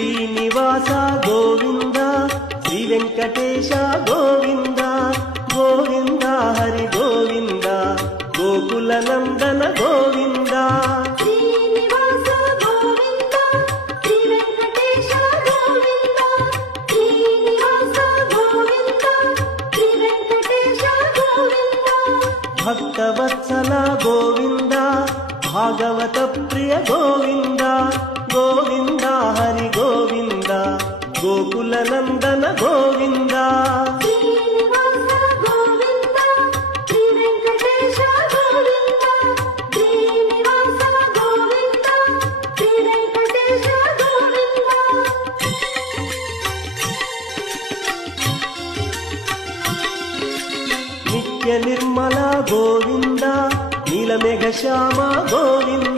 Srinivasa Govinda Shri Venkatesha Govinda Govinda Hari Govinda Gokula Nandana Govinda Srinivasa Govinda Shri Venkatesha Govinda Srinivasa Govinda Shri Venkatesha Govinda Bhaktavatsala Govinda Bhagavata Priya Govinda Govinda Hari Govinda Gokula Nandana Govinda Srinivasa Govinda Shri Venkatesha Govinda Srinivasa Govinda Shri Venkatesha Govinda Nithya Nirmala Govinda నీలమేఘ Shyama Govinda